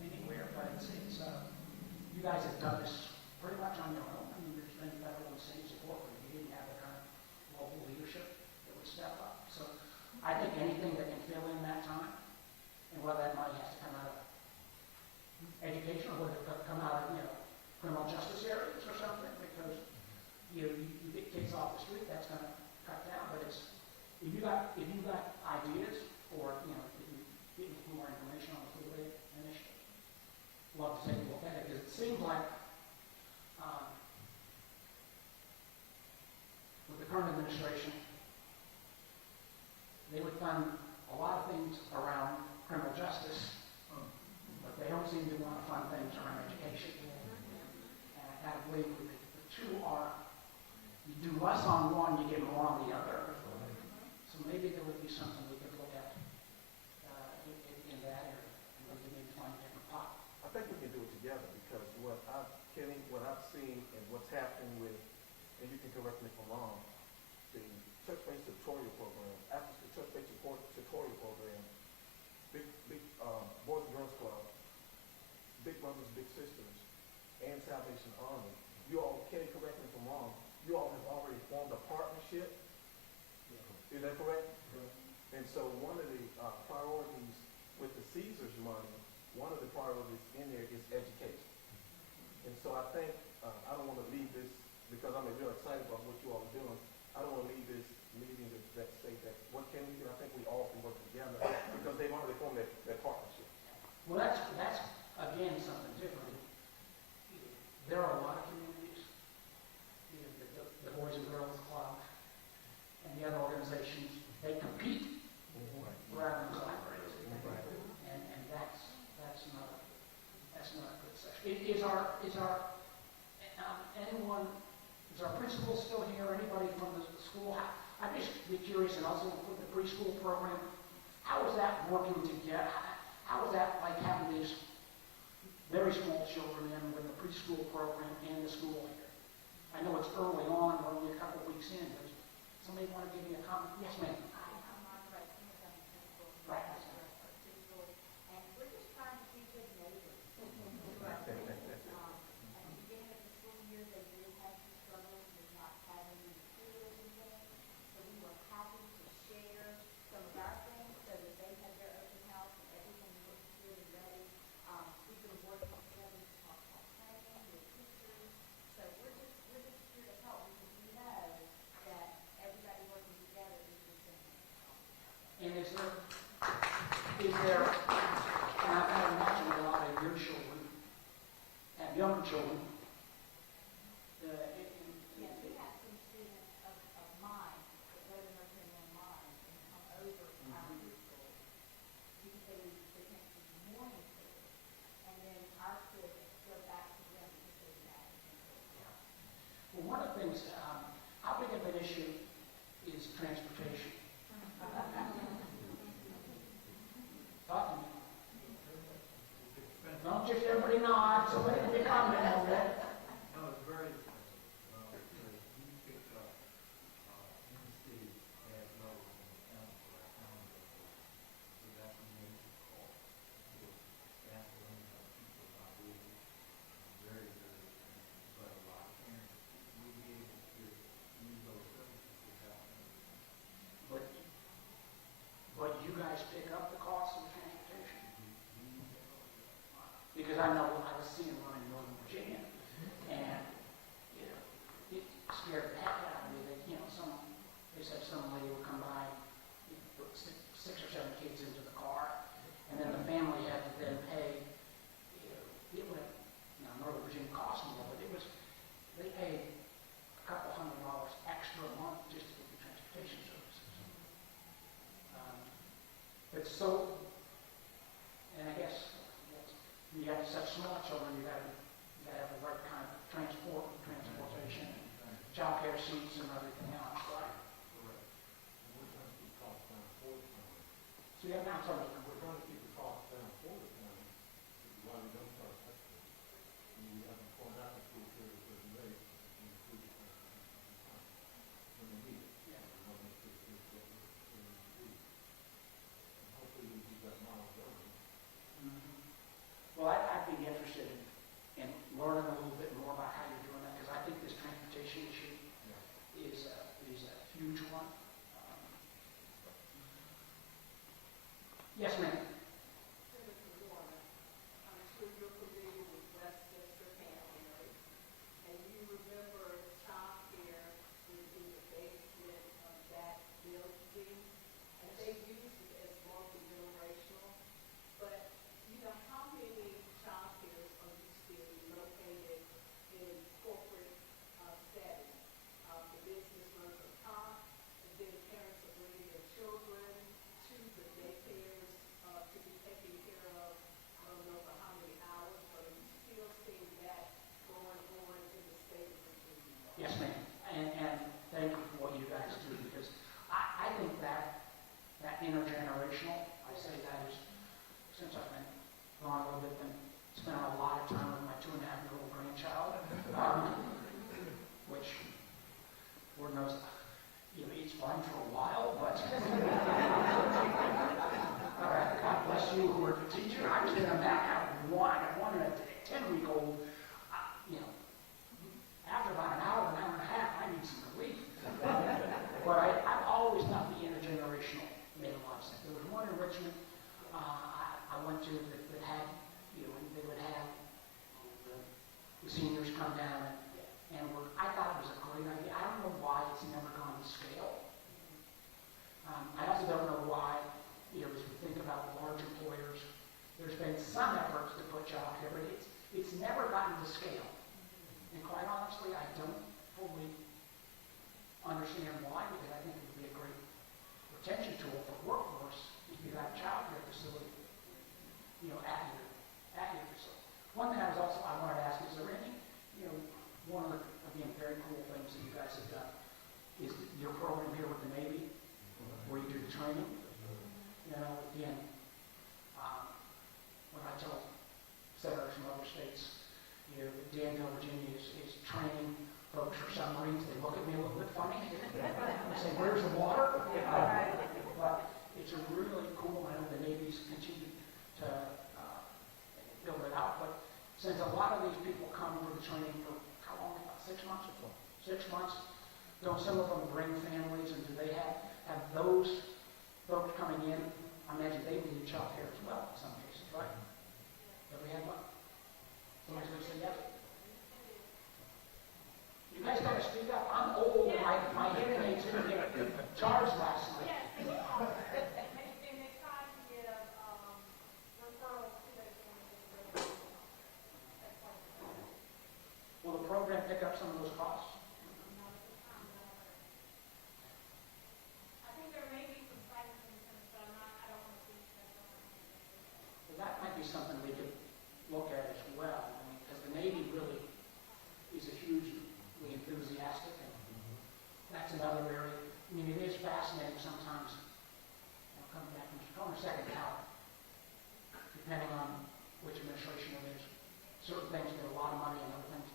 anywhere. But you guys have done this pretty much on your own. I mean, there's been federal and state support, but you didn't have the kind of local leadership that would step up. So I think anything that can fill in that time, and whether that money has to come out of education or whether it come out of, you know, criminal justice areas or something, because you get kids off the street, that's going to cut down. But it's if you got ideas, or you know, if you get more information on the food aid initiative, love to take a look at it, because it seems like with the current administration, they would fund a lot of things around criminal justice, but they don't seem to want to fund things around education. And I kind of believe the two are, you do less on one, you get more on the other. So maybe there would be something we could look at in that area, and we could maybe find a different pot. I think we can do it together, because what I've seen and what's happening with, and you can correct me if I'm wrong, the church-based tutorial program, after the church-based tutorial program, big Boys and Girls Club, Big Brothers, Big Sisters, and Salvation Army, you all, Kenny, correct me if I'm wrong, you all have already formed a partnership. Is that correct? And so one of the priorities with the Caesars money, one of the priorities in there is education. And so I think, I don't want to leave this, because I'm real excited about what you all are doing, I don't want to leave this meeting that say that what can we do. I think we all can work together, because they've already formed their partnership. Well, that's again something different. There are a lot of communities, you know, the Boys and Girls Club and the other organizations, they compete rather than collaborate. And that's not a good section. Is our principal still here? Anybody from the school? I'd just be curious, and also with the preschool program, how is that working together? How is that like having these very small children in with the preschool program and the school here? I know it's early on, we're only a couple weeks in. Does somebody want to give me a comment? Yes, ma'am. Right. And we're just trying to be good neighbors. At the beginning of the school year, they did have some struggles with not having the materials and things. So we were happy to share some of our things so that they had their open house and everything looked good and ready. We've been working together to talk about training with teachers. So we're just here to help, because we know that everybody working together is just going to make it help. And is there, and I imagine a lot of your children have young children. Yeah, we have some students of mine that go to North Carolina Mine and come over to our preschool because they can't do the morning school. And then our kids go back to them because they're in African school. Well, one of the things, how big of an issue is transportation? Talk to me. Don't just everybody nod, somebody can comment on that. No, it's very expensive. We pick up in the city as low as in the county for our county. So that's a major cost. Gasoline, people are really very, very expensive. But a lot of parents will be able to use those services without any expense. But you guys pick up the cost of the transportation? Because I know I was seeing one in Northern Virginia, and you know, it scared the heck out of me that, you know, they said some lady would come by, put six or seven kids into the car, and then the family had to then pay, you know, it would, you know, Northern Yeah, I'm sorry. We're trying to keep the cost down for the county, which is why we don't charge extra. And we have them going out of school period for the rate, we include it when they need it. Yeah. We want to make sure the kids get what they need to be. And hopefully we do that model going. Mhm. Well, I'd be interested in learning a little bit more about how you're doing that, because I think this transportation issue is a huge one. Yes, ma'am. Senator Warner, I'm sure you're familiar with Westchester County, and you remember child care was in the basement of that building, and they used it as multi-generational. But, you know, how many child cares are you still located in corporate settings? The business runs a top, and then parents are bringing their children to the daycares to be taken care of. I don't know for how many hours, but are you still seeing that going on in the state of Virginia? Yes, ma'am. And thank you for what you guys do, because I think that intergenerational, I say that is, since I've been gone a little bit, been spending a lot of time with my 2.5-year-old grandchild, which, Lord knows, it's fine for a while, but all right, God bless you who are the teacher. I was in a back out one and a 10-week-old, after about an hour and a half, I need some relief. But I've always thought the intergenerational made a lot of sense. There was one in Richmond I went to that had, they would have the seniors come down and I thought it was a great idea. I don't know why it's never gone to scale. I also don't know why, as we think about large employers, there's been some efforts to put child care, but it's never gotten to scale. And quite honestly, I don't fully understand why, because I think it would be a great retention tool for workforce if you got a child care facility, at your facility. One thing I wanted to ask, is there any, one of the, again, very cool things that you guys have done is your program here with the Navy, where you do the training. Again, when I tell senators from other states, Danville, Virginia is training folks for submarines, they look at me a little bit funny. They say, where's the water? But it's a really cool, I know the Navy's continued to build it out, but since a lot of these people come for the training for how long? About 6 months or so? 6 months. Don't some of them bring families, and do they have those folks coming in? I imagine they need child care as well in some cases, right? Have we had one? Somebody's going to say yes? You guys got to speak up. I'm old. My hearing aids didn't get charged last night. Yes, and they try to give referrals to those families. That's part of it. Will the program pick up some of those costs? I think there may be some guidance in the sense, but I don't want to speak to that. Well, that might be something we could look at as well. Because the Navy really is a hugely enthusiastic, and that's another area. It is fascinating sometimes. Coming back from a second power, depending on which administration it is. Certain things get a lot of money, and other things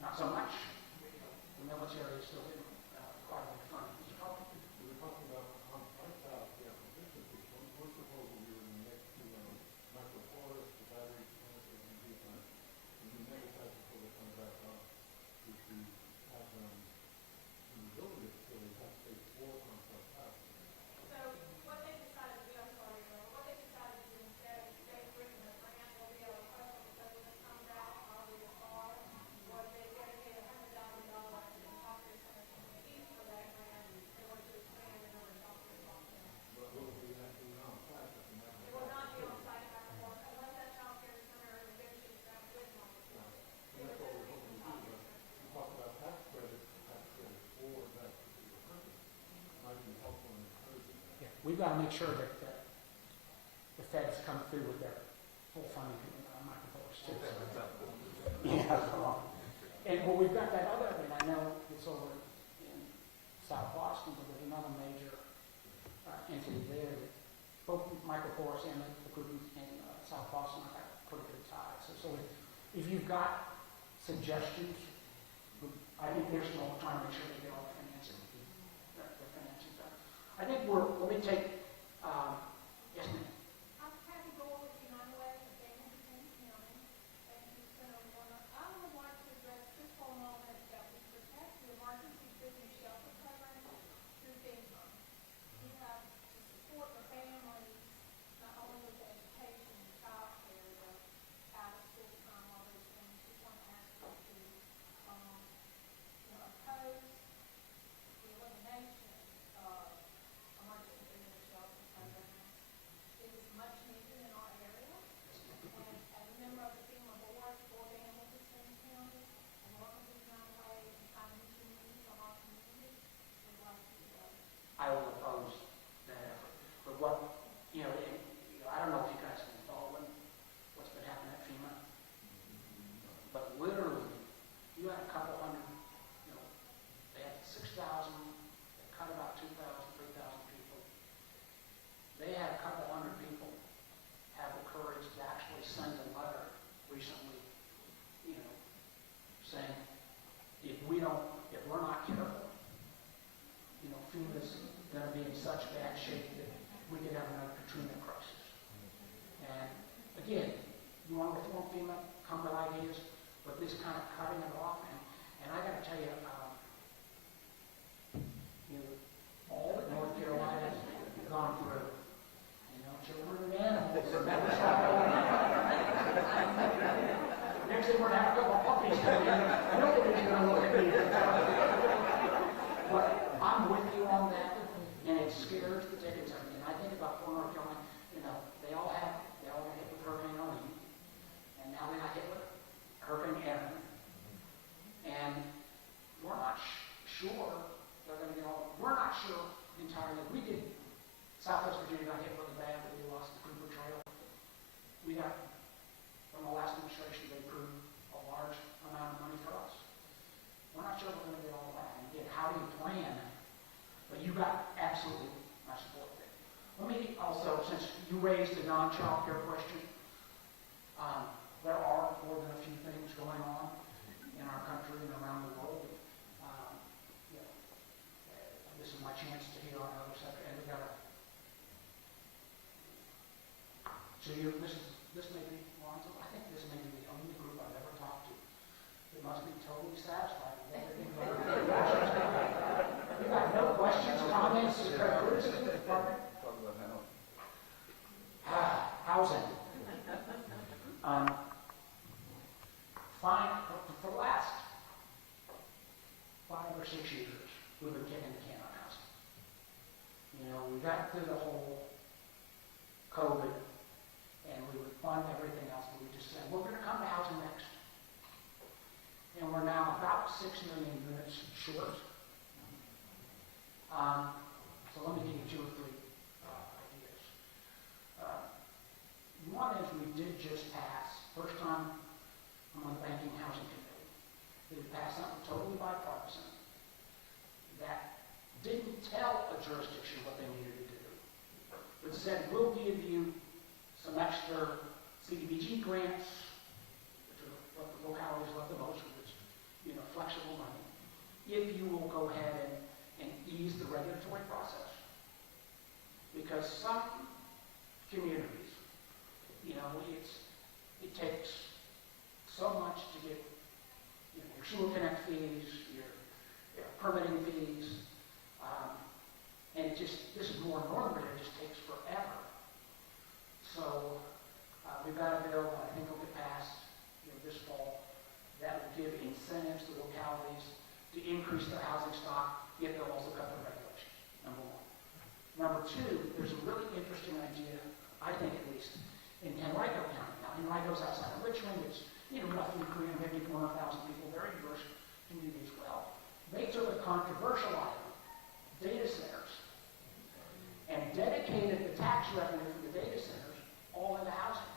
not so much. The military is still getting quite a bit of funding. We were talking about the acquisition piece. One proposal we were next to microforest, the battery plant, and the plant, and we never had before they come back up, is to have them in the building facility have space for on-site housing. So what they decided to do, I'm sorry, what they decided to do instead, they've written a grant, will be able to request when the president comes out, probably this fall, was they dedicated $100,000 in child care centers in the east for that grant in order to expand the number of child care centers. But what if we have to be on-site at the It will not be on site anymore unless that child care center negotiates that with my facility. And that's what we're hoping to do, but we talked about tax credits for that particular purpose. Might be helpful in encouraging that. Yeah, we've got to make sure that the feds come through with their full funding microforce too. Yeah. And we've got that other, I know it's over in South Boston, but there's another major entity there that of course, and the group in South Boston, I got pretty good ties. So if you've got suggestions, I think they're still trying to make sure they get all the financing done. I think let me take, yes ma'am. I'm happy to go over to Unveil and Danville County. Thank you, Senator Warner. I would like to address this for a moment that we protect the emergency victim shelter program through FEMA. We have to support the families, not only with the education and child care, but out of school time, all those things. We want to ask you to, oppose the elimination of emergency victim shelter programs. It is much needed in our area. And as a member of the FEMA board for Danville County, and working with Unveil and finding communities of our community, we'd like to I will oppose that effort. But what, I don't know if you guys have been following what's been happening at FEMA, but literally, you had a couple hundred, they had 6,000, they cut about 2,000, 3,000 people. They had a couple hundred people have the courage to actually send a letter recently, saying, if we're not careful, FEMA's going to be in such bad shape that we could have another Katrina crisis. And again, you want to reform FEMA, come with ideas, but this kind of cutting it off, and I got to tell you, all that North Carolina has gone through, children and animals, and that was next thing we're going to have a couple of puppies coming in, nobody's going to look at me. But I'm with you on that, and it scares the dickens out of me. And I think about poor North Carolina, they all got hit with Hurricane Irene, and now they got hit with Hurricane Erin. And we're not sure they're going to get all, we're not sure entirely. We did, Southwest Virginia got hit really bad, we lost the Cooper Trail. We got, from the last administration, they approved a large amount of money for us. We're not sure we're going to get all that. And again, how do you plan? But you got absolutely my support there. Let me also, since you raised the non-child care question, there are more than a few things going on in our country and around the world. This is my chance to hear on the other side, and we got to. So this may be, Lonzo, I think this may be the only group I've ever talked to that must be totally satisfied with everything. You got no questions, comments, criticism? Talk about Housing. Fine, for the last 5 or 6 years, we've been kicking the can on housing. We got through the whole COVID, and we would fund everything else, but we just said, we're going to come to housing next. And we're now about 6 million units short. So let me give you 2 or 3 ideas. One is we did just pass, first time I'm on the Banking Housing Committee, we passed something totally bipartisan that didn't tell a jurisdiction what they needed to do, but said, we'll give you some extra CDBG grants, which are what the localities love the most, which is flexible money, if you will go ahead and ease the regulatory process. Because some communities, it takes so much to get your sewer connect fees, your permitting fees, and this is more normally, it just takes forever. So we've got a bill I think will get passed this fall that will give incentives to localities to increase their housing stock, yet they'll also cut their regulations, number 1. Number 2, there's a really interesting idea, I think at least, in Henrico County. Now, Henrico's outside of Richmond. It's roughly 350, 400,000 people, very diverse community as well. They took a controversial item, data centers, and dedicated the tax revenue from the data centers all into housing.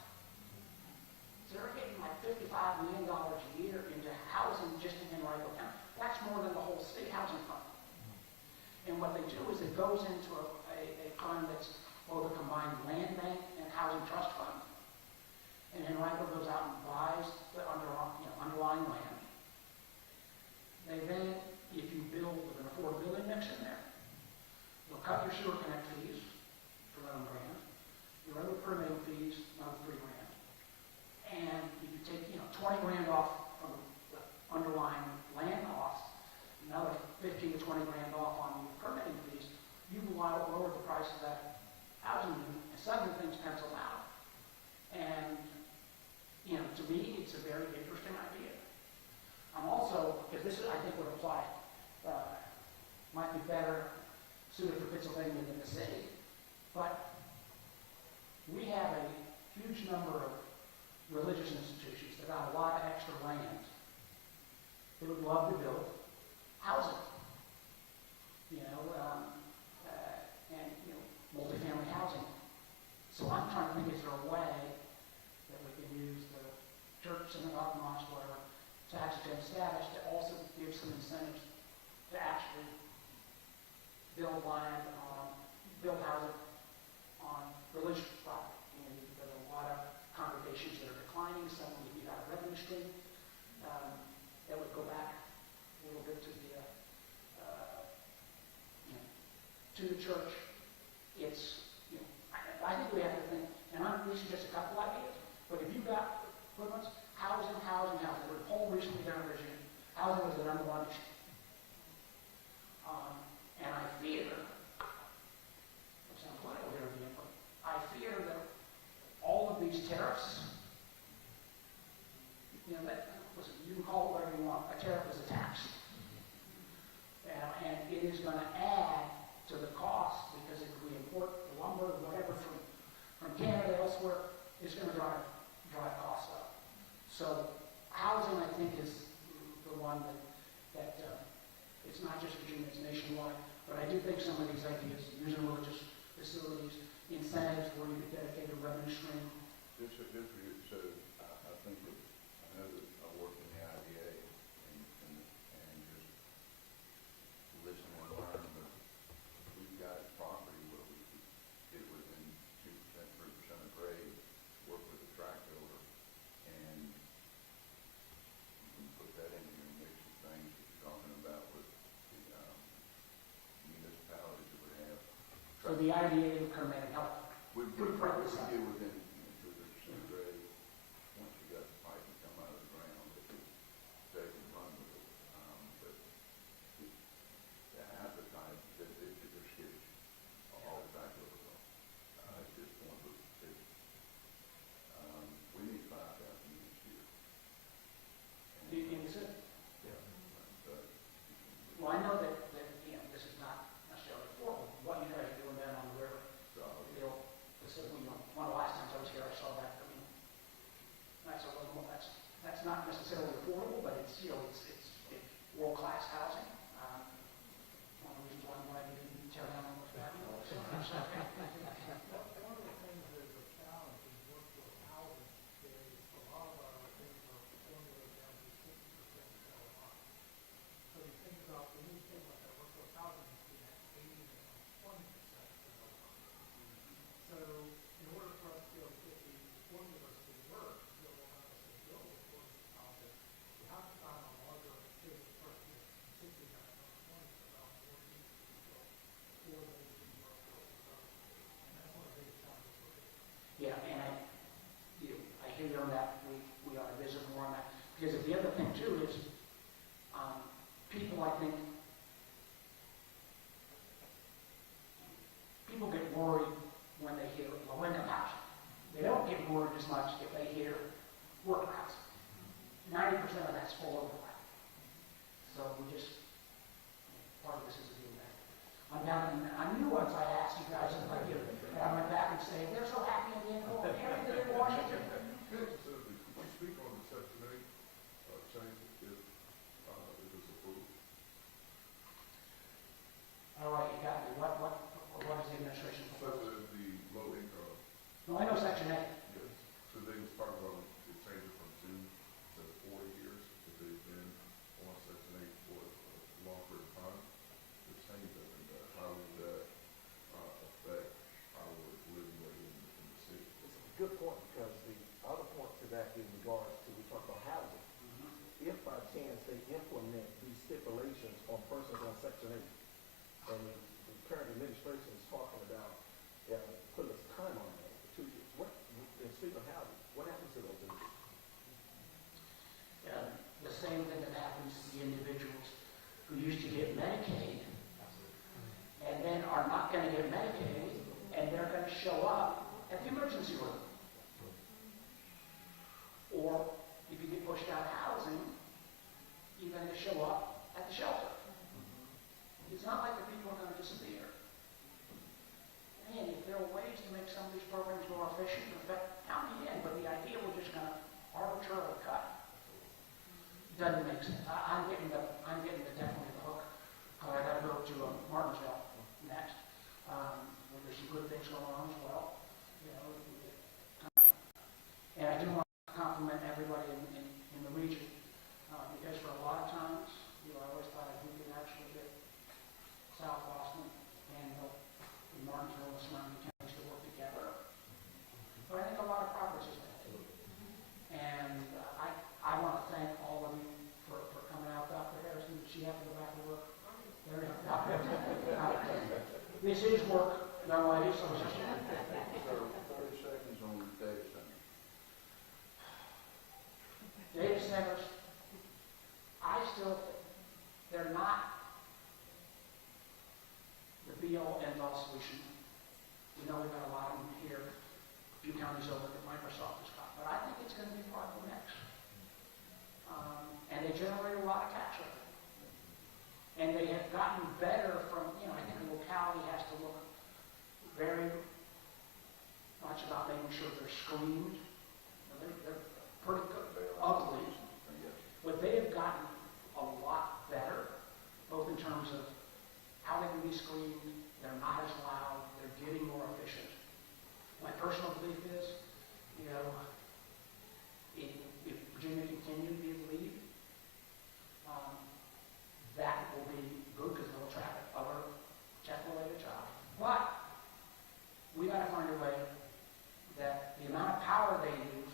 So they're getting like $55 million a year into housing just in Henrico County. That's more than the whole state housing fund. And what they do is it goes into a fund that's both a combined land bank realize that housing and some of the things pencil out. And, you know, to me, it's a very interesting idea. I'm also, because this is, I think would apply, might be better suited for Pennsylvania than the city, but we have a huge number of religious institutions that got a lot of extra land. They would love to build housing, you know, and, you know, multifamily housing. So I'm trying to think, is there a way that we can use the church, synagogue, mosque, whatever, tax exempt status to also give some incentives to actually build land build housing on religious property. And there's a lot of congregations that are declining. Some of you got a revenue stream that would go back a little bit to the you know, to the church. It's, you know, I think we have to think, and these are just a couple ideas, but if you've got equivalents, housing, the poll recently done a regime, housing was the number one issue. And I fear, it sounds political here again, but I fear that all of these tariffs, you know, listen, you can call it whatever you want, a tariff is a tax. And it is going to add to the cost, because if we import the lumber or whatever from Canada elsewhere, it's going to drive costs up. So housing, I think, is the one that it's not just Virginia, it's nationwide. But I do think some of these ideas, using religious facilities, incentives where you could dedicate a revenue stream. So I think that, I know that I work in the IDA and just listening and learning, but we've got property where we could get within 2%, 3% of grade, work with the tract builder, and you can put that into your mix of things that you're talking about with the municipalities that would have. So the IDA would come in and help. We get within 2% grade. Once you got the pipe and come out of the ground, they can run with it. But the appetite, they're skittish. All the time over at this point, we need 5,000 units here. In the city? Yeah. Well, I know that you know, this is not necessarily formal. What you guys are doing down on the river, you know, one of the last times I was here, I saw that. I mean, that's not necessarily affordable, but it's, you know, it's world-class housing. One of the reasons why I'm glad you didn't tear down almost that. One of the things that is a challenge in workforce housing is a lot of our things are formulated down to 60% seller high. So you think about when you think about that workforce housing, it's been at 80 and 20% seller high. So in order for us to be able to get the formulas to work, to be able to have us to build a workforce housing, you have to find a larger case first, particularly at 20 about more needs to be built for those in workforce housing. And that's one of the biggest challenges we're facing. Yeah, and I hear you on that. We ought to visit more on that. Because the other thing too is people, I think, people get worried when they hear low-income housing. They don't get worried as much if they hear worker housing. 90% of that's full overlap. So we just, part of this is a deal that. I'm down in, I knew once I asked you guys if I do, and I went back and say, they're so happy in the end, everything in Washington. Specifically, could you speak on the Section 8 change if it's approved? All right, you got me. What is the administration Such proposal? as the low income. No, I know Section 8. Yes. So they was talking about it changing from 2 to 4 years if they've been on Section 8 for a long period of time. The change that, how would that affect our living rate in the city? It's a good point, because the other point to that in regards to, we talk about housing. If by chance they implement these stipulations on persons on Section 8, and the current administration is talking about putting a time on that for 2 years, and speaking of housing, what happens to those individuals? The same thing that happens to the individuals who used to get Medicaid and then are not going to get Medicaid efficient, in fact, county in, but the idea we're just gonna arbitrarily cut doesn't make sense. I'm getting definitely the hook. I gotta go to Martinsville next. Where there's some good things going on as well. You know, and I do want to compliment everybody in the region, because for a lot of times, you know, I always thought if we could actually get South Boston, Danville, and Martinsville and surrounding counties to work together. But I think a lot of progress has been made. And I want to thank all of you for coming out. Dr. Harrison, did she have to go back to work? There you go. This is work, young ladies. So 30 seconds on data center. Data centers, I still think they're not the be-all, end-all solution. We know we've got a lot of them here, a few counties over that Microsoft has got, but I think it's going to be part of the mix. And they generate a lot of tax revenue. And they have gotten better from, you know, I think the locality has to look very much about making sure they're screened. You know, they're pretty good, ugly, but they have gotten a lot better, both in terms of how they can be screened, they're not as loud, they're getting more efficient. My personal belief is, you know, if Virginia continue to be the lead, that will be good because it'll attract other tech-related jobs. But we got to find a way that the amount of power they use,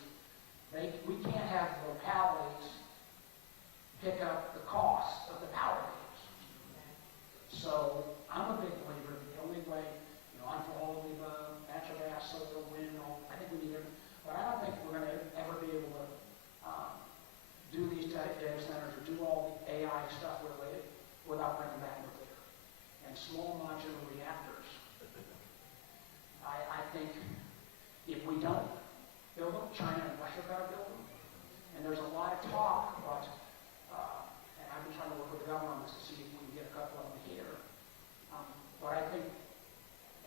we can't have localities pick up the cost of the power they use. So I'm a big believer that the only way, you know, I'm for all of the natural gas, solar, wind, all, I think we need it, but I don't think we're going to ever be able to do these data centers or do all the AI stuff related without bringing back nuclear. And small modular reactors, I think if we don't build them, China and Russia got to build them. And there's a lot of talk about, and I've been trying to work with the government on this to see if we can get a couple of them here. But I think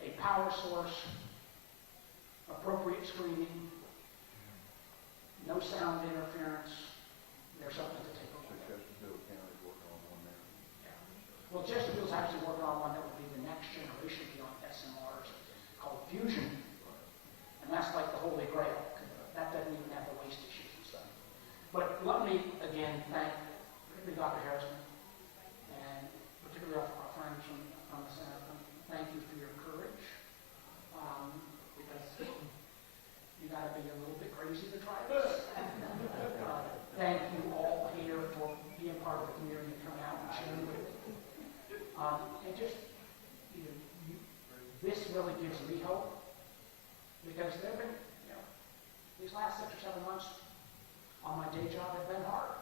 a power source, appropriate screening, no sound interference, there's something to take a look at. Chesterfield County's working on one now. Yeah. Well, Chesterfield's actually working on one that would be the next generation beyond SMRs called fusion. And that's like the holy grail. That doesn't even have the waste issues and stuff. But let me, again, thank particularly Dr. Harrison and particularly our friends from the center. Thank you for your courage. Because you got to be a little bit crazy to try this. Thank you all here for being part of the community and coming out and sharing with it. And just, you know, this really gives me hope because there have been, you know, these last 6 or 7 months on my day job have been hard.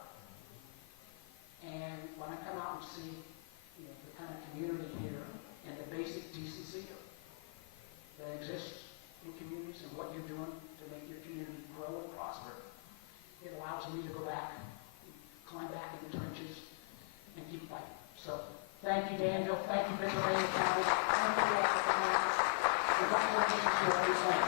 And when I come out and see, you know, the kind of community here and the basic decency that exists in communities and what you're doing to make your community grow and prosper, it allows me to go back, climb back in the trenches, and keep fighting. So, thank you, Danville. Thank you, Pennsylvania County. Thank you all for coming out. Congratulations to everyone.